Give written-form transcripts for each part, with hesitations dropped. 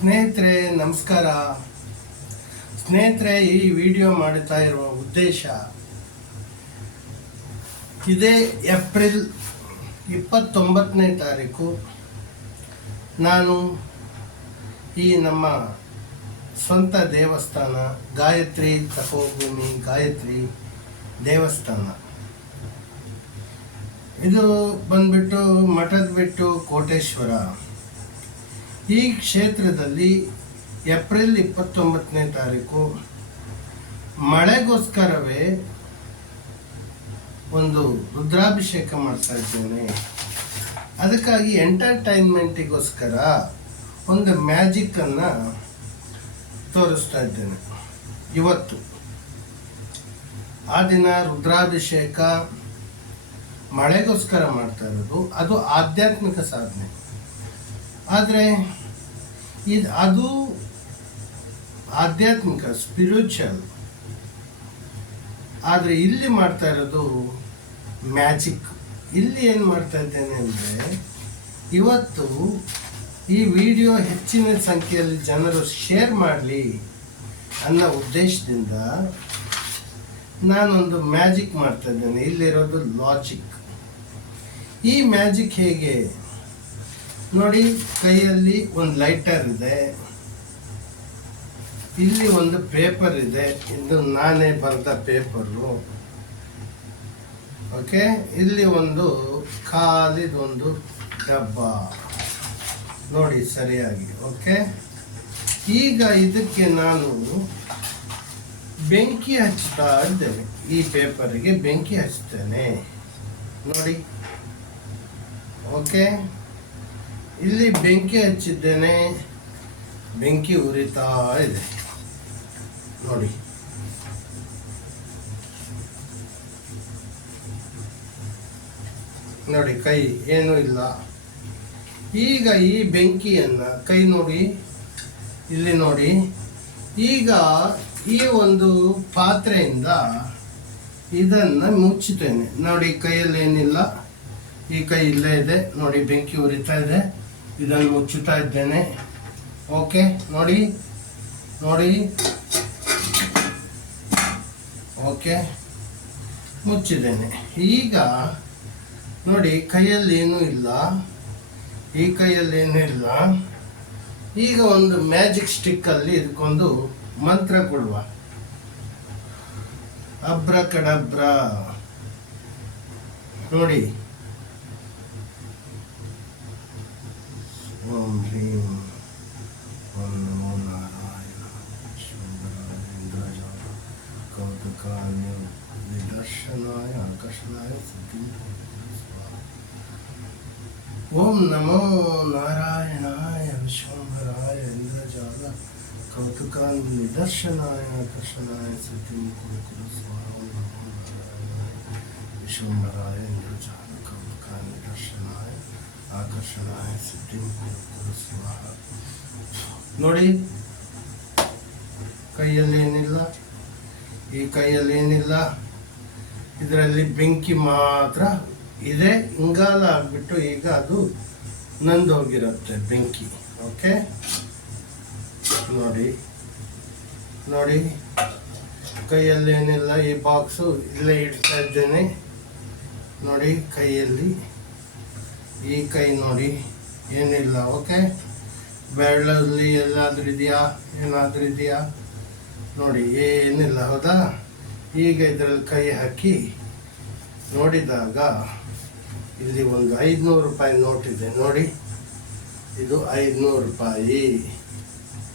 ಸ್ನೇಹಿತರೆ ನಮಸ್ಕಾರ. ಸ್ನೇಹಿತರೆ, ಈ ವಿಡಿಯೋ ಮಾಡುತ್ತಾ ಇರುವ ಉದ್ದೇಶ ಇದೇ ಏಪ್ರಿಲ್ 29ನೇ ತಾರೀಕು ನಾನು ಈ ನಮ್ಮ ಸ್ವಂತ ದೇವಸ್ಥಾನ ಗಾಯತ್ರಿ ತಪೋಭೂಮಿ ಗಾಯತ್ರಿ ದೇವಸ್ಥಾನ, ಇದು ಬಂದ್ಬಿಟ್ಟು ಮಠದ ಬಿಟ್ಟು ಕೋಟೇಶ್ವರ. ಈ ಕ್ಷೇತ್ರದಲ್ಲಿ ಏಪ್ರಿಲ್ 29ನೇ ತಾರೀಕು ಮಳೆಗೋಸ್ಕರವೇ ಒಂದು ರುದ್ರಾಭಿಷೇಕ ಮಾಡ್ತಾ ಇದ್ದೇನೆ. ಅದಕ್ಕಾಗಿ ಎಂಟರ್ಟೈನ್ಮೆಂಟಿಗೋಸ್ಕರ ಒಂದು ಮ್ಯಾಜಿಕ್ಕನ್ನು ತೋರಿಸ್ತಾ ಇದ್ದೇನೆ. ಇವತ್ತು ಆ ದಿನ ರುದ್ರಾಭಿಷೇಕ ಮಳೆಗೋಸ್ಕರ ಮಾಡ್ತಾ ಇರೋದು, ಅದು ಆಧ್ಯಾತ್ಮಿಕ ಸಾಧನೆ. ಆದರೆ ಅದು ಆಧ್ಯಾತ್ಮಿಕ ಸ್ಪಿರಿಚುವಲ್. ಆದರೆ ಇಲ್ಲಿ ಮಾಡ್ತಾ ಇರೋದು ಮ್ಯಾಜಿಕ್. ಇಲ್ಲಿ ಏನು ಮಾಡ್ತಾ ಇದ್ದೇನೆ ಅಂದರೆ, ಇವತ್ತು ಈ ವಿಡಿಯೋ ಹೆಚ್ಚಿನ ಸಂಖ್ಯೆಯಲ್ಲಿ ಜನರು ಶೇರ್ ಮಾಡಲಿ ಅನ್ನೋ ಉದ್ದೇಶದಿಂದ ನಾನೊಂದು ಮ್ಯಾಜಿಕ್ ಮಾಡ್ತಾ ಇದ್ದೇನೆ. ಇಲ್ಲಿರೋದು ಲಾಜಿಕ್. ಈ ಮ್ಯಾಜಿಕ್ ಹೇಗೆ ನೋಡಿ, ಕೈಯಲ್ಲಿ ಒಂದು ಲೈಟರ್ ಇದೆ, ಇಲ್ಲಿ ಒಂದು ಪೇಪರ್ ಇದೆ, ಇದು ನಾನೇ ಬರೆದ ಪೇಪರು. ಓಕೆ, ಇಲ್ಲಿ ಒಂದು ಖಾಲಿದೊಂದು ಡಬ್ಬ ನೋಡಿ ಸರಿಯಾಗಿ. ಓಕೆ, ಈಗ ಇದಕ್ಕೆ ನಾನು ಬೆಂಕಿ ಹಚ್ತಾ ಇದ್ದೇನೆ. ಈ ಪೇಪರಿಗೆ ಬೆಂಕಿ ಹಚ್ತೇನೆ ನೋಡಿ. ಓಕೆ, ಇಲ್ಲಿ ಬೆಂಕಿ ಹಚ್ಚಿದ್ದೇನೆ, ಬೆಂಕಿ ಉರಿತಾ ಇದೆ ನೋಡಿ. ನೋಡಿ, ಕೈ ಏನೂ ಇಲ್ಲ. ಈಗ ಈ ಬೆಂಕಿಯನ್ನು ಕೈ ನೋಡಿ, ಇಲ್ಲಿ ನೋಡಿ. ಈಗ ಈ ಒಂದು ಪಾತ್ರೆಯಿಂದ ಇದನ್ನು ಮುಚ್ಚುತ್ತೇನೆ ನೋಡಿ. ಕೈಯಲ್ಲಿ ಏನಿಲ್ಲ, ಈ ಕೈ ಇಲ್ಲೇ ಇದೆ ನೋಡಿ, ಬೆಂಕಿ ಉರಿತಾ ಇದೆ. ಇದನ್ನು ಮುಚ್ಚುತ್ತಾ ಇದ್ದೇನೆ. ಓಕೆ, ನೋಡಿ ನೋಡಿ. ಓಕೆ, ಮುಚ್ಚಿದ್ದೇನೆ. ಈಗ ನೋಡಿ, ಕೈಯಲ್ಲಿ ಏನೂ ಇಲ್ಲ, ಈ ಕೈಯಲ್ಲಿ ಏನೂ ಇಲ್ಲ. ಈಗ ಒಂದು ಮ್ಯಾಜಿಕ್ ಸ್ಟಿಕ್ಕಲ್ಲಿ ಇದಕ್ಕೊಂದು ಮಂತ್ರ ಕೊಡುವ. ಅಬ್ರಕಡಬ್ರ ನೋಡಿ. ಓಂ ಹ್ರೀಂ ಓಂ ನಮೋ ನಾರಾಯಣ ಇಂದ್ರಜಾಲ ಕೌತುಕಾನ್ಯ ನಿದರ್ಶನಾಯ ಆಕರ್ಷಣಾಯ ಸಿದ್ಧಿಂ. ಓಂ ನಮೋ ನಾರಾಯಣಾಯ ವಿಶ್ವಂಭರಾಯ ಇಂದ್ರಜಾಲ ಕೌತುಕಾನ್ಯ ನಿದರ್ಶನಾಯ ಆಕರ್ಷಣಾಯ ಸಿದ್ಧಿಂ ಕುರು ಸ್ವಾಹ. ಓಂ ನಮೋ ನಾರಾಯಣಾಯ ವಿಶ್ವಂಭರಾಯ ಇಂದ್ರಜಾಲ ಕೌತುಕಾನ್ಯ ನಿದರ್ಶನಾಯ ಆಕರ್ಷಣಾಯ ಸಿದ್ಧಿಂ ಕುರು ಸ್ವಾಹ. ನೋಡಿ, ಕೈಯಲ್ಲಿ ಏನಿಲ್ಲ, ಈ ಕೈಯಲ್ಲಿ ಏನಿಲ್ಲ, ಇದರಲ್ಲಿ ಬೆಂಕಿ ಮಾತ್ರ ಇದೆ. ಇಂಗಾಲ ಆಗಿಬಿಟ್ಟು ಈಗ ಅದು ನಂದೋಗಿರುತ್ತೆ ಬೆಂಕಿ. ಓಕೆ, ನೋಡಿ ನೋಡಿ, ಕೈಯಲ್ಲಿ ಏನಿಲ್ಲ. ಈ ಬಾಕ್ಸು ಇಲ್ಲೇ ಇಡ್ತಾ ಇದ್ದೇನೆ ನೋಡಿ. ಕೈಯಲ್ಲಿ ಈ ಕೈ ನೋಡಿ, ಏನಿಲ್ಲ. ಓಕೆ, ಬೆರಳಲ್ಲಿ ಎಲ್ಲಾದರೂ ಇದೆಯಾ, ಏನಾದರೂ ಇದೆಯಾ ನೋಡಿ, ಏನಿಲ್ಲ. ಹೌದಾ? ಈಗ ಇದರಲ್ಲಿ ಕೈ ಹಾಕಿ ನೋಡಿದಾಗ ಇಲ್ಲಿ ಒಂದು 500 ರೂಪಾಯಿ ನೋಟ್ ಇದೆ ನೋಡಿ. ಇದು 500 ರೂಪಾಯಿ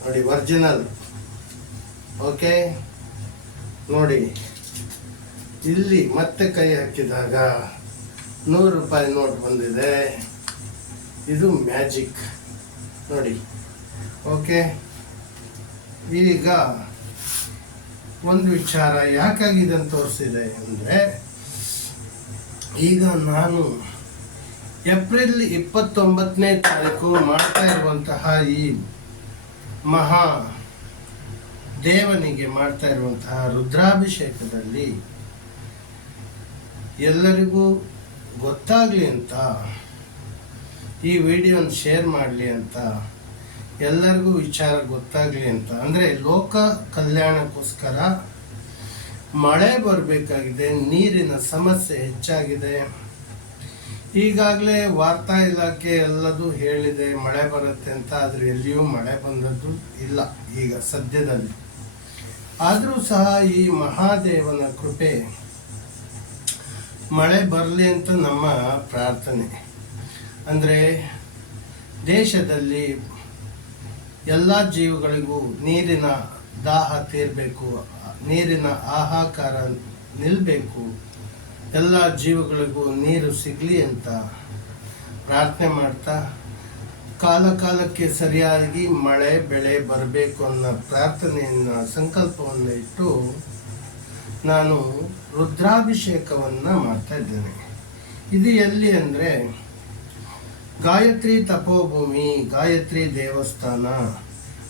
ನೋಡಿ, ಒರಿಜಿನಲ್. ಓಕೆ, ನೋಡಿ. ಇಲ್ಲಿ ಮತ್ತೆ ಕೈ ಹಾಕಿದಾಗ 100 ರೂಪಾಯಿ ನೋಟ್ ಬಂದಿದೆ. ಇದು ಮ್ಯಾಜಿಕ್ ನೋಡಿ. ಓಕೆ, ಈಗ ಒಂದು ವಿಚಾರ ಯಾಕಾಗಿ ಇದನ್ನು ತೋರಿಸಿದೆ ಅಂದರೆ, ಈಗ ನಾನು ಏಪ್ರಿಲ್ 29ನೇ ತಾರೀಕು ಮಾಡ್ತಾ ಇರುವಂತಹ ಈ ಮಹಾ ದೇವನಿಗೆ ಮಾಡ್ತಾ ಇರುವಂತಹ ರುದ್ರಾಭಿಷೇಕದಲ್ಲಿ ಎಲ್ಲರಿಗೂ ಗೊತ್ತಾಗಲಿ ಅಂತ ಈ ವಿಡಿಯೋನ ಶೇರ್ ಮಾಡಲಿ ಅಂತ ಎಲ್ಲರಿಗೂ ವಿಚಾರ ಗೊತ್ತಾಗಲಿ ಅಂತ, ಅಂದರೆ ಲೋಕ ಕಲ್ಯಾಣಕ್ಕೋಸ್ಕರ ಮಳೆ ಬರಬೇಕಾಗಿದೆ, ನೀರಿನ ಸಮಸ್ಯೆ ಹೆಚ್ಚಾಗಿದೆ. ಈಗಾಗಲೇ ವಾರ್ತಾ ಇಲಾಖೆ ಎಲ್ಲದೂ ಹೇಳಿದೆ ಮಳೆ ಬರುತ್ತೆ ಅಂತ, ಆದರೆ ಎಲ್ಲಿಯೂ ಮಳೆ ಬಂದದ್ದು ಇಲ್ಲ ಈಗ ಸದ್ಯದಲ್ಲಿ. ಆದರೂ ಸಹ ಈ ಮಹಾದೇವನ ಕೃಪೆ ಮಳೆ ಬರಲಿ ಅಂತ ನಮ್ಮ ಪ್ರಾರ್ಥನೆ. ಅಂದರೆ ದೇಶದಲ್ಲಿ ಎಲ್ಲ ಜೀವಗಳಿಗೂ ನೀರಿನ ದಾಹ ತೀರಬೇಕು, ನೀರಿನ ಹಾಹಾಕಾರ ನಿಲ್ಲಬೇಕು, ಎಲ್ಲ ಜೀವಗಳಿಗೂ ನೀರು ಸಿಗಲಿ ಅಂತ ಪ್ರಾರ್ಥನೆ ಮಾಡ್ತಾ, ಕಾಲಕ್ಕೆ ಸರಿಯಾಗಿ ಮಳೆ ಬೆಳೆ ಬರಬೇಕು ಅನ್ನೋ ಪ್ರಾರ್ಥನೆಯನ್ನು ಸಂಕಲ್ಪವನ್ನು ಇಟ್ಟು ನಾನು ರುದ್ರಾಭಿಷೇಕವನ್ನು ಮಾಡ್ತಾ ಇದ್ದೇನೆ. ಇದು ಎಲ್ಲಿ ಅಂದರೆ ಗಾಯತ್ರಿ ತಪೋಭೂಮಿ, ಗಾಯತ್ರಿ ದೇವಸ್ಥಾನ,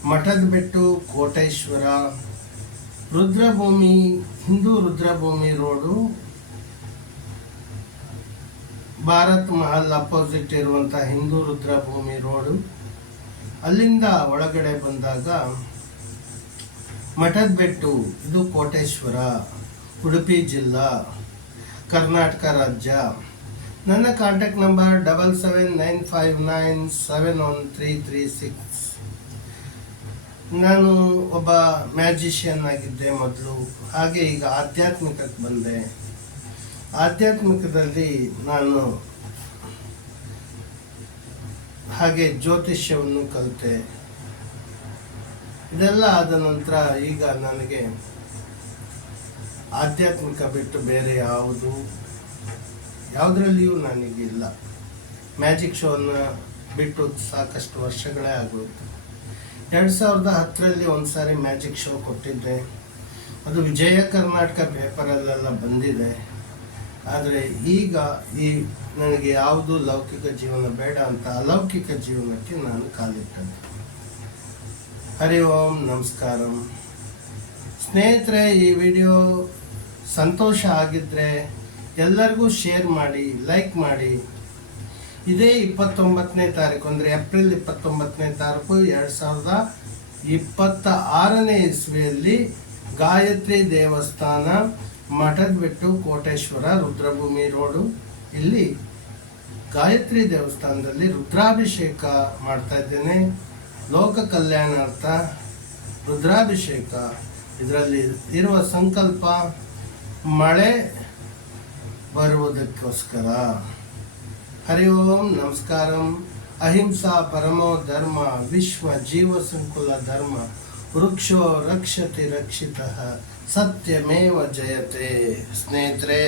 ಮಠದಬೆಟ್ಟು, ಕೋಟೇಶ್ವರ, ರುದ್ರಭೂಮಿ, ಹಿಂದೂ ರುದ್ರಭೂಮಿ ರೋಡು, ಭಾರತ್ ಮಹಲ್ ಅಪೋಸಿಟ್ ಇರುವಂಥ ಹಿಂದೂ ರುದ್ರಭೂಮಿ ರೋಡು. ಅಲ್ಲಿಂದ ಒಳಗಡೆ ಬಂದಾಗ ಮಠದಬೆಟ್ಟು, ಇದು ಕೋಟೇಶ್ವರ, ಉಡುಪಿ ಜಿಲ್ಲಾ, ಕರ್ನಾಟಕ ರಾಜ್ಯ. ನನ್ನ ಕಾಂಟ್ಯಾಕ್ಟ್ ನಂಬರ್ 7795971336. ನಾನು ಒಬ್ಬ ಮ್ಯಾಜಿಷಿಯನ್ ಆಗಿದ್ದೆ ಮೊದಲು, ಹಾಗೆ ಈಗ ಆಧ್ಯಾತ್ಮಿಕಕ್ಕೆ ಬಂದೆ. ಆಧ್ಯಾತ್ಮಿಕದಲ್ಲಿ ನಾನು ಹಾಗೆ ಜ್ಯೋತಿಷ್ಯವನ್ನು ಕಲಿತೆ. ಇದೆಲ್ಲ ಆದ ನಂತರ ಈಗ ನನಗೆ ಆಧ್ಯಾತ್ಮಿಕ ಬಿಟ್ಟು ಬೇರೆ ಯಾವುದರಲ್ಲಿಯೂ ನನಗಿಲ್ಲ. ಮ್ಯಾಜಿಕ್ ಶೋವನ್ನು ಬಿಟ್ಟು ಸಾಕಷ್ಟು ವರ್ಷಗಳೇ ಆಗೋಯ್ತು. 2010ರಲ್ಲಿ ಒಂದು ಸಾರಿ ಮ್ಯಾಜಿಕ್ ಶೋ ಕೊಟ್ಟಿದ್ದೆ, ಅದು ವಿಜಯ ಕರ್ನಾಟಕ ಪೇಪರಲ್ಲೆಲ್ಲ ಬಂದಿದೆ. ಆದರೆ ಈಗ ನನಗೆ ಯಾವುದು ಲೌಕಿಕ ಜೀವನ ಬೇಡ ಅಂತ ಅಲೌಕಿಕ ಜೀವನಕ್ಕೆ ನಾನು ಕಾಲಿಟ್ಟೆ. ಹರಿ ಓಂ, ನಮಸ್ಕಾರಂ. ಸ್ನೇಹಿತರೆ, ಈ ವಿಡಿಯೋ ಸಂತೋಷ ಆಗಿದ್ದರೆ ಎಲ್ಲರಿಗೂ ಶೇರ್ ಮಾಡಿ, ಲೈಕ್ ಮಾಡಿ. ಇದೇ 29ನೇ ತಾರೀಕು ಅಂದರೆ ಏಪ್ರಿಲ್ 29ನೇ ತಾರೀಕು 2026ನೇ ಇಸ್ವಿಯಲ್ಲಿ ಗಾಯತ್ರಿ ದೇವಸ್ಥಾನ, ಮಠದಬೆಟ್ಟು, ಕೋಟೇಶ್ವರ, ರುದ್ರಭೂಮಿ ರೋಡು, ಇಲ್ಲಿ ಗಾಯತ್ರಿ ದೇವಸ್ಥಾನದಲ್ಲಿ ರುದ್ರಾಭಿಷೇಕ ಮಾಡ್ತಾ ಇದ್ದೇನೆ. ಲೋಕ ಕಲ್ಯಾಣಾರ್ಥ ರುದ್ರಾಭಿಷೇಕ. ಇದರಲ್ಲಿ ಇರುವ ಸಂಕಲ್ಪ ಮಳೆ ಬರುವುದಕ್ಕೋಸ್ಕರ. ಹರಿ ಓಂ, ನಮಸ್ಕಾರಂ. ಅಹಿಂಸಾ ಪರಮೋ ಧರ್ಮ, ವಿಶ್ವ ಜೀವ ಸಂಕುಲ ಧರ್ಮ, ವೃಕ್ಷೋ ರಕ್ಷತಿ ರಕ್ಷಿತಃ, ಸತ್ಯಮೇವ ಜಯತೆ. ಸ್ನೇಹಿತರೆ,